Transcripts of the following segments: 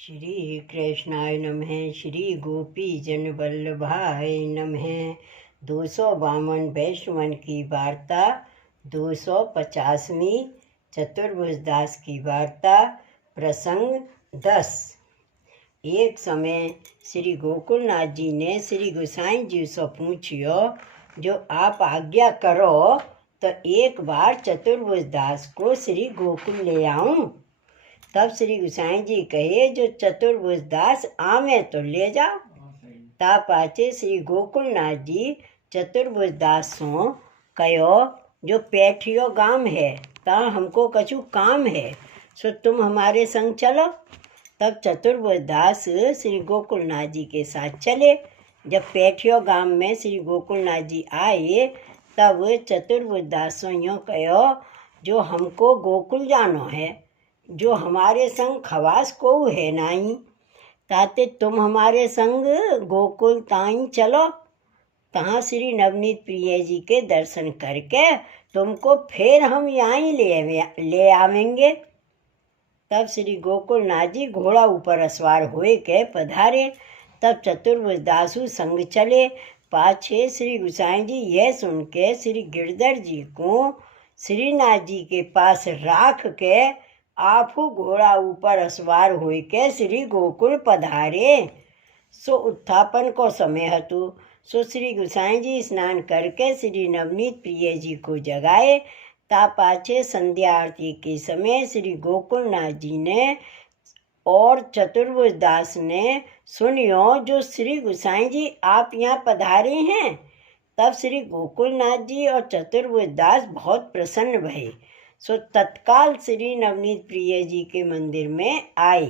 श्री कृष्णाय नमः। श्री गोपी जन वल्लभाय नमः। 252 वैष्णवन की वार्ता 250वीं चतुर्भुज दास की वार्ता प्रसंग 10। एक समय श्री गोकुलनाथ जी ने श्री गोसाई जी से पूछियो, जो आप आज्ञा करो तो एक बार चतुर्भुज दास को श्री गोकुल ले आऊं। तब श्री गोसाई जी कहे, जो चतुर्भुज दास आवे तो ले जाओ। ता पाचे श्री गोकुलनाथ जी चतुर्भुज दास सो कहो, जो पैठियो गांव है ता हमको कछु काम है, सो तुम हमारे संग चलो। तब चतुर्भुज दास श्री गोकुलनाथ जी के साथ चले। जब पैठियो गांव में श्री गोकुलनाथ जी आए, तब चतुर्भुज दास यूँ कहो, जो हमको गोकुल जानो है, जो हमारे संग खवास को है नाई, ताते तुम हमारे संग गोकुल ताई चलो। तहाँ श्री नवनीत प्रिय जी के दर्शन करके तुमको फिर हम यहाँ ले आवेंगे। तब श्री गोकुलनाथ जी घोड़ा ऊपर अस्वार हुए के पधारे। तब चतुर्भुज दासु संग चले। पाछे श्री गोसाई जी यह सुन के श्री गिरधर जी को श्रीनाथ जी के पास राख के आपू घोड़ा ऊपर अस्वार हुई के श्री गोकुल पधारे। सो उत्थापन को समय हतु। सो श्री गोसाई जी स्नान करके श्री नवनीत प्रिय जी को जगाए। ता पाछे संध्या आरती के समय श्री गोकुलनाथ जी ने और चतुर्भुज दास ने सुनियो, जो श्री गोसाई जी आप यहाँ पधारे हैं। तब श्री गोकुलनाथ जी और चतुर्भुज दास बहुत प्रसन्न भये। सो तत्काल श्री नवनीत प्रिय जी के मंदिर में आए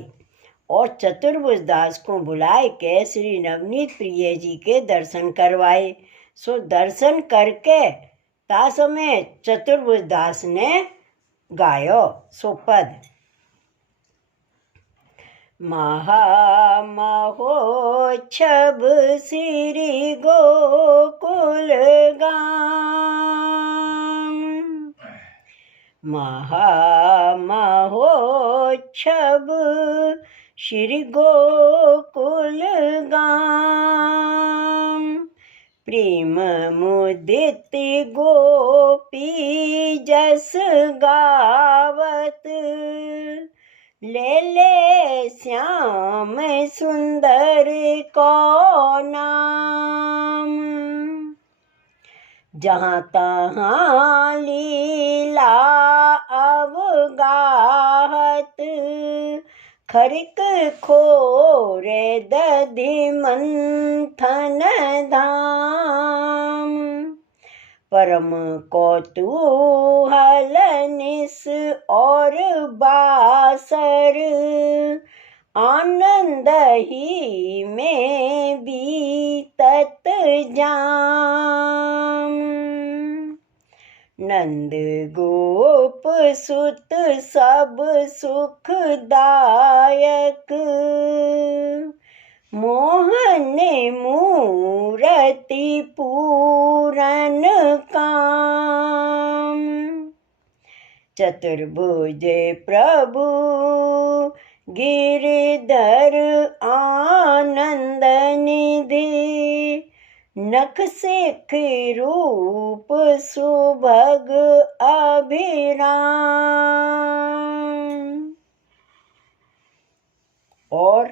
और चतुर्भुज दास को बुलाए के श्री नवनीत प्रिय जी के दर्शन करवाए। सो दर्शन करके ता समय चतुर्भुज दास ने गायो सो पद। महामहोत्सव श्री गोकुल गाम, महामहोत्सव श्री गोकुल गाम। प्रेम मुदित गोपी जस गावत, ले ले श्याम सुंदर को नाम। जहाँ तहाँ लीला अवगाहत, खरिक खोरे दधि मंथन धाम। परम कौतूहल निस और बासर, आनंद ही में बीतत जाम। नंद गोप सुत सब सुखदायक, मोहन मूरति पूरन काम। चतुर्भुज प्रभु गिरधर आनंद निधि, नख सिख रूप सुभग अभिराम। और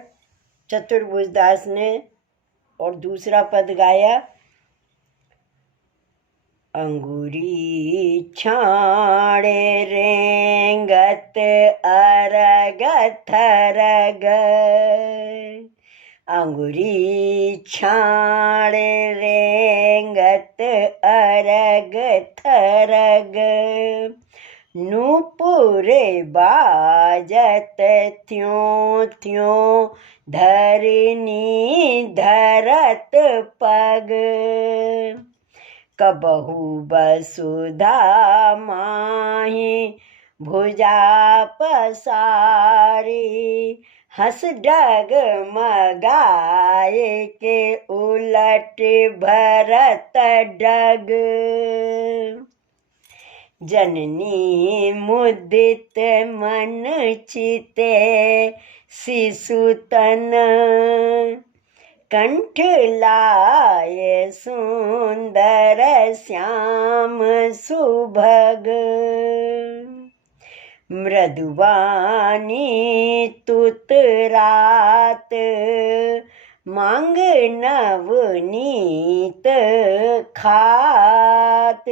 चतुर्भुज दास ने और दूसरा पद गाया। अंगुरी छाड़े रेंगत अरग थरग, अंगुरी छाड़े रेंगत अरग थरग। नूपुरे बाजत त्यों त्यों धरनी धरत पग। कबहू वसुधा माही भुजा पसारी, हंस डग मगाए के उलट भरत डग। जननी मुदित मन चिते शिशुतन, कंठ लाय सुंदर श्याम सुभग, मृदुवानी तुत रात मांग नवनीत खात,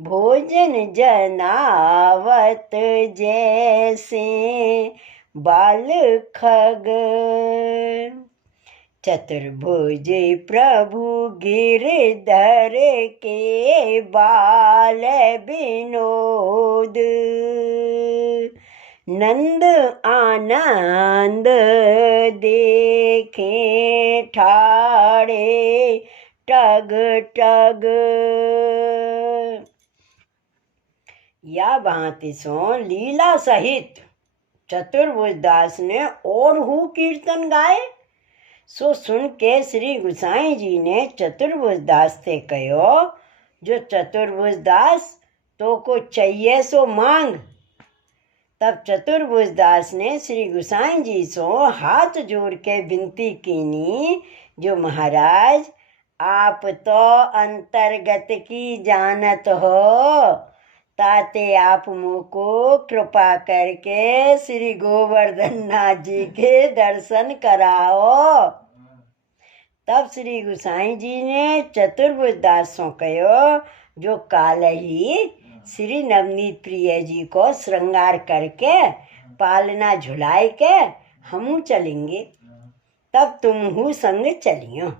भोजन जनावत जैसे बाल खग, चतुर्भुज प्रभु गिरधर के बाल विनोद, नंद आनंद देखे ठाड़े टग टग, या भांति सो लीला सहित चतुर्भुज दास ने और हु कीर्तन गाए। सो सुन के श्री गुसाई जी ने चतुर्भुज दास से कहो, जो चतुर्भुज दास तो को चाहिए सो मांग। तब चतुर्भुज दास ने श्री गुसाई जी सो हाथ जोड़ के विनती कीनी, जो महाराज आप तो अंतर्गत की जानत हो, ताते आप मुझको कृपा करके श्री गोवर्धन नाथ जी के दर्शन कराओ। तब श्री गुसाई जी ने चतुर्भुज दास सो कहो, जो काल ही श्री नवनीत प्रिय जी को श्रृंगार करके पालना झुलाए के हमू चलेंगे, तब तुम संग चलियो।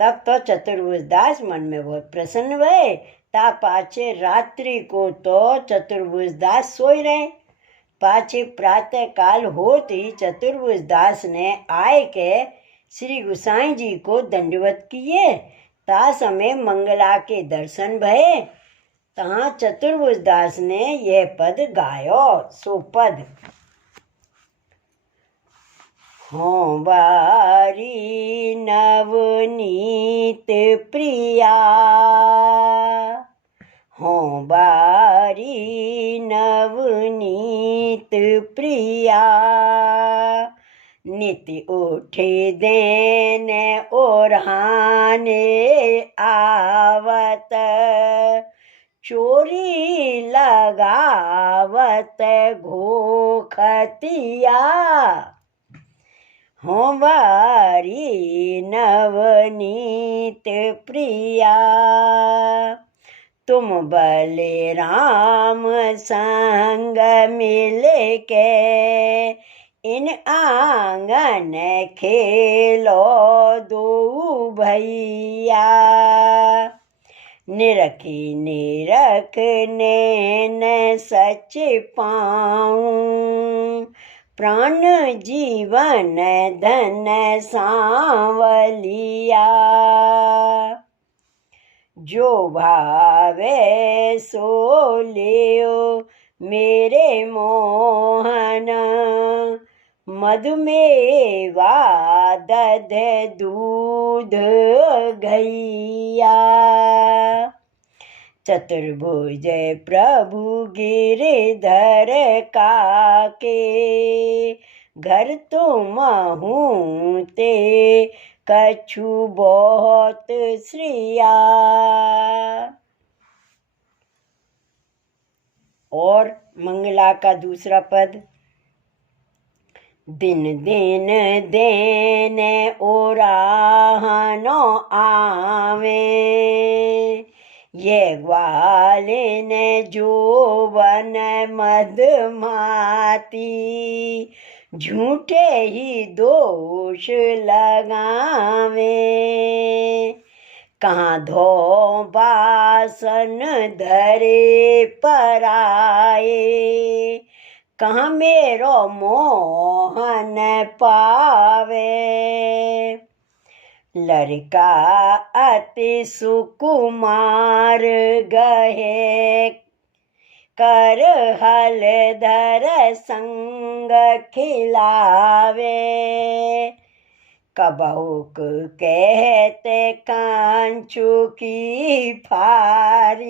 तब तो चतुर्भुज दास मन में बहुत प्रसन्न हुए। ता पाछे रात्रि को तो चतुर्भुज दास सोए रहे। पाछे प्रातः काल होते ही चतुर्भुज दास ने आए के श्री गुसाई जी को दंडवत किए। ता समय मंगला के दर्शन भये। तहाँ चतुर्भुज दास ने यह पद गायो। सो पद हों बारी नवनीत प्रिया, हों बारी नवनीत प्रिया, नित्य उठे देने ओढ़ाने आवत, चोरी लगावत घोखतिया, हों बारी नवनीत प्रिया, तुम बले राम संग मिल के इन आंगन खेलो दो भैया, निरखी निरखने न सच पाऊं, प्राण जीवन धन सांवलिया, जो भावे सो लियो मेरे मोहन, मधुमेवा दध दूध घैया, चतुर्भुज प्रभु गिरधर काके, घर तुम हूँ ते कछु बहुत श्रिया। और मंगला का दूसरा पद, दिन दिन देने ओराहनो आवे, ये ग्वालिन जोवन मदमाती, झूठे ही दोष लगावे, कहाँ धो बासन धरे पराए, कहाँ मेरो मोहन पावे, लड़का अति सुकुमार गहे, कर हल धर संग खिलावे, कबहुक कहते कांचू की फारी,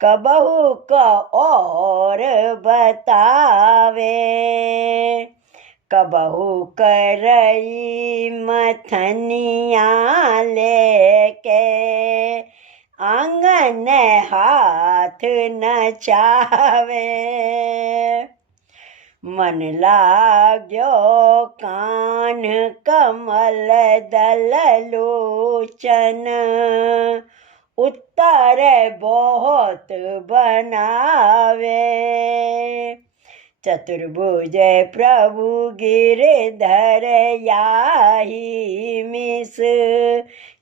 कबहुक और बतावे, कबहू करई मथनिया लेके आंगन हाथ नचावे। मन लाग्यो कान कमल दल लोचन, उत्तर बहुत बनावे। चतुर्भुज प्रभु गिरधर याही मिस,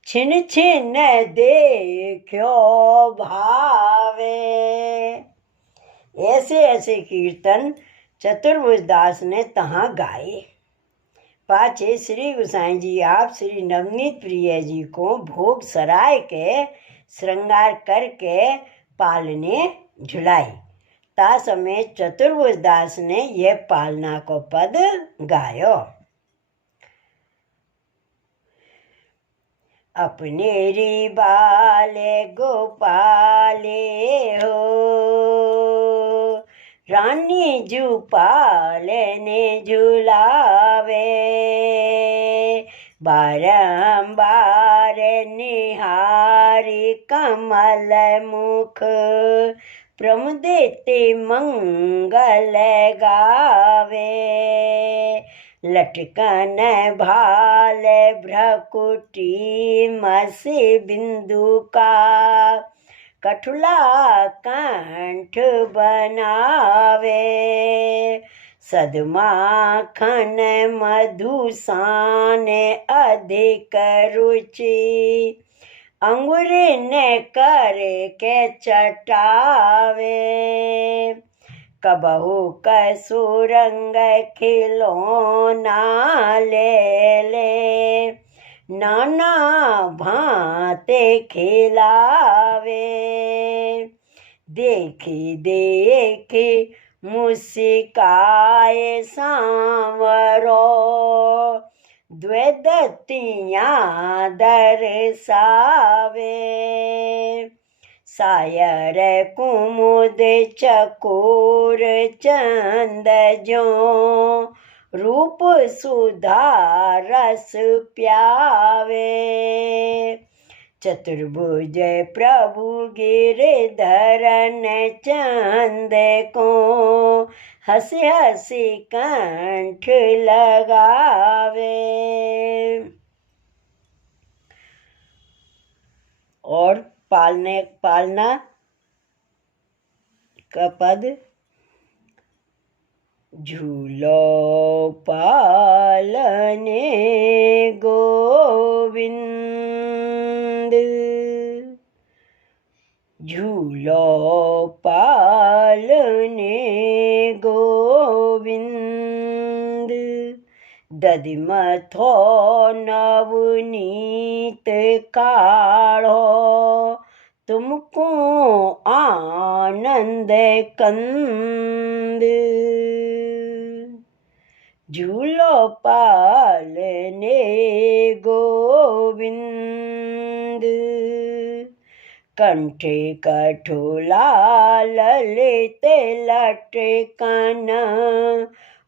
छिन छिन देखो भावे। ऐसे ऐसे कीर्तन चतुर्भुज दास ने तहाँ गाए। पाछे श्री गोसाई जी आप श्री नवनीत प्रिय जी को भोग सराय के श्रृंगार करके पालने झुलाई। ता समय चतुर्भुज दास ने यह पालना को पद गायो। अपने री बाले गोपाले हो, रानी जू पालने झुलावे। बारंबार निहारी कमल मुख, प्रमुदित मंगल गावे। लटकन भाल भ्रकुटी मसी बिंदु का, कठुला कंठ बनावे। सदमाखन मधुसान अधिक रुचि, अंगुरी ने कर के चटावे। कबहू कसुरंग खिलौना ले ले, नाना भांते खिलावे। देखी देखी मुस्काए सांवरो, द्वेदतियाँ दर्शावे। सायर कुमुद चकोर चंद जो, रूप सुधा रस प्यावे। चतुर्भुज प्रभु गिरधरन चंद को, हंसी हंसी कंठ लगावे। और पालना का पद, झूलो पालने गोविंद, झूलो पालने गोविंद। दधिमथो नवनीत काढ़ो, तुमको आनंद कंद। झूलो पालने गोविंद, कंठे कठोला ललित लटकन,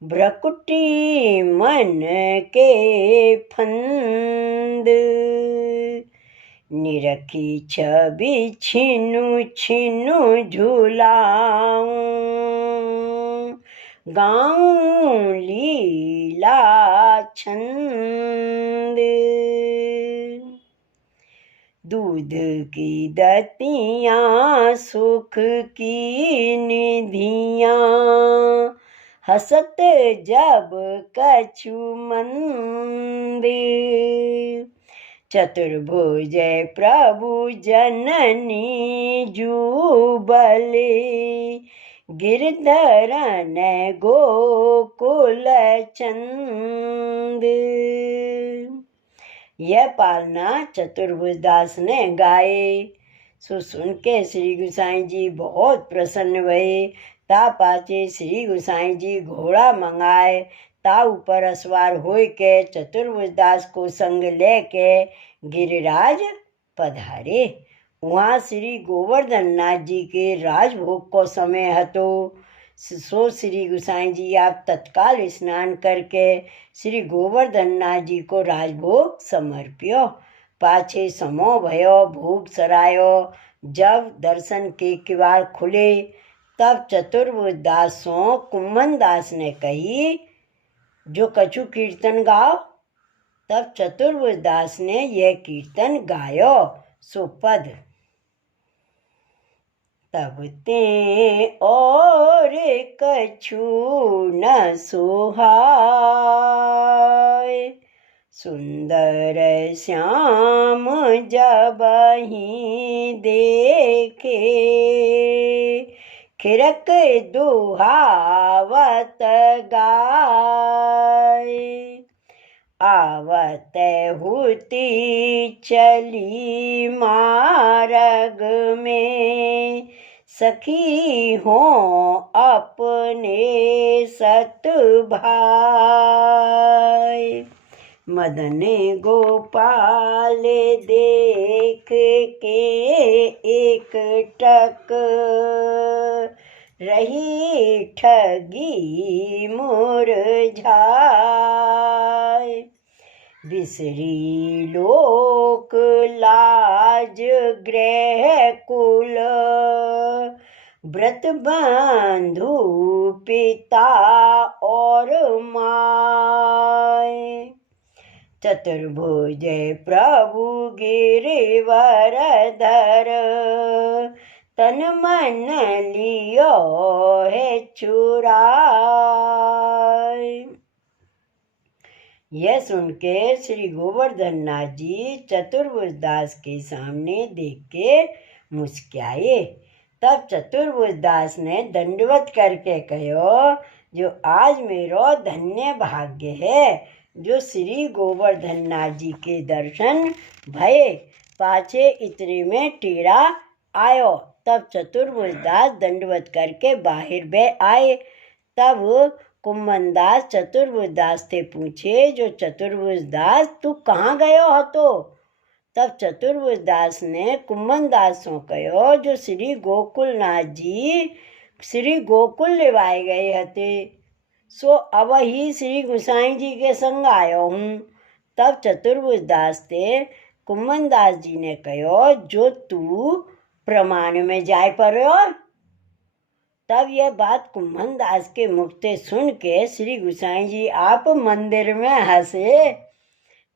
भ्रकुटी मन के फंद। निरखी छवि छिनु छिनु झुलाऊं, गाऊं लीला छंद। दूध की दतियाँ सुख की निधियाँ, हसत जब कछु मंद। चतुर्भुज प्रभु जननी जुबली, गिरधरन गोकुल चंद। यह पालना चतुर्भुज दास ने गाए। सो सुन के श्री गोसाई जी बहुत प्रसन्न भये। ता पाचे श्री गोसाई जी घोड़ा मंगाए। ता ऊपर असवार होय के चतुर्भुज दास को संग ले के गिरिराज पधारे। वहाँ श्री गोवर्धन नाथ जी के राजभोग को समय हतो। सो श्री गुसाई जी आप तत्काल स्नान करके श्री गोवर्धन नाथ जी को राजभोग समर्प्यो। पाछे समो भयो भोग सरायो। जब दर्शन के किवाड़ खुले तब चतुर्भुज दासों कुम्मन दास ने कही जो कछु कीर्तन गाओ। तब चतुर्भुज दास ने यह कीर्तन गायो। सो पद तब ते और कछु न सुहाय। सुंदर श्याम जब ही देखे खिरक दुहावत गाय। आवत हुती चली मार्ग में सखी हो अपने सत भाई। मदन गोपाल देख के एक टक रही ठगी मुरझाए। बिसरी लोक लाज गृह कुल व्रत बंधु पिता और माय। चतुर्भुज प्रभु गिरिवर धर तन मन लियो है चुराय। यह सुन के श्री गोवर्धन नाथ जी चतुर्भुज दास के सामने देख के मुस्कुराए। तब चतुर्भुज दास ने दंडवत करके कहो जो आज मेरो धन्य भाग्य है जो श्री गोवर्धन नाथ जी के दर्शन भये। पाछे इतने में टेढ़ा आयो। तब चतुर्भुज दास दंडवत करके बाहर बे आए। तब कुम्मन दास चतुर्भुज दास से पूछे जो चतुर्भुज दास तू कहाँ गयो हो तो। तब चतुर्भुज दास ने कुम्मन दास को कहो जो श्री गोकुलनाथ जी श्री गोकुल लेवाए गए हते सो अब ही श्री गुसाई जी के संग आयो हूँ। तब चतुर्भुज दास से कुम्मन दास जी ने कहो जो तू प्रमाण में जाय पड़ो। तब यह बात कुम्मन दास के मुख से सुन के श्री गुसाई जी आप मंदिर में हंसे।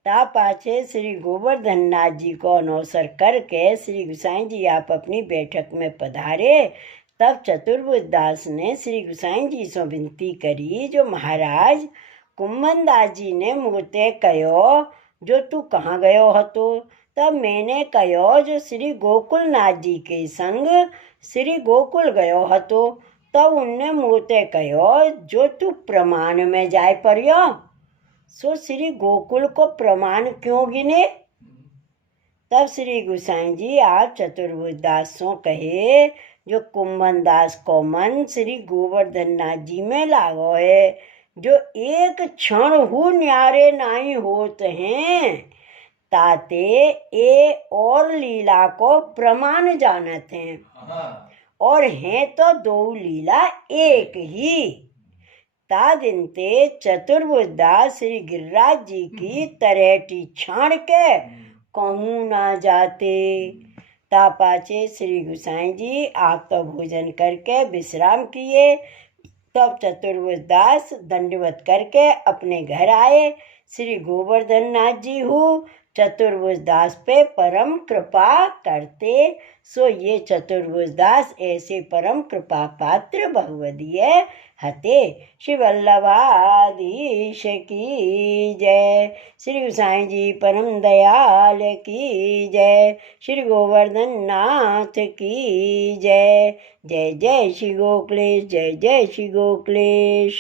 ता पाछे श्री गोवर्धन नाथ जी को अनौसर करके श्री गुसाई जी आप अपनी बैठक में पधारे। तब चतुर्भुज दास ने श्री गुसाई जी से विनती करी जो महाराज कुम्मन दास जी ने मुझसे कहो जो तू कहाँ गयो हो तो। तब मैंने कहो जो श्री गोकुलनाथ जी के संग श्री गोकुल गयो हो तो। तब उनने मुझसे कहो जो तू प्रमाण में जाय पड़ियो। सो श्री गोकुल को प्रमाण क्यों गिने। तब श्री गुसाई जी आप चतुर्भुज दास सो कहे जो कुम्मन दास को मन श्री गोवर्धन नाथ जी में लागो है जो एक क्षण हु न्यारे नाई होते हैं ताते ए और लीला को प्रमाण जानते हैं और हैं तो दो लीला एक ही। ता दिन ते चतुर्भुज दास श्री गिरिराज जी की तरेटी छाड़ के कहूँ ना जाते। ता पाछे श्री गुसाई जी आप तो भोजन करके विश्राम किए। तब चतुर्भुज दास दंडवत करके अपने घर आए। श्री गोवर्धन नाथ जी हूँ चतुर्भुज दास पे परम कृपा करते। सो ये चतुर्भुज दास ऐसे परम कृपा पात्र भगवदीय हते। श्री वल्लभाधीश की जय। श्री गुसाई जी परम दयाल की जय। श्री गोवर्धन नाथ की जय। जय जय श्री गोकुलेश जय जय श्री गोकुलेश।